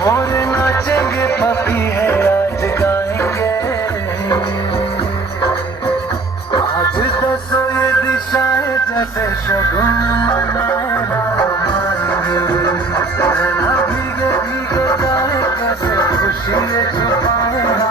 और नाचेंगे पपी है आज गाएंगे, आज दसो ये दिशाएं जैसे शगुन मनाए रामाएंगे, भीगे भीगे जाए कैसे खुशी छुपाए।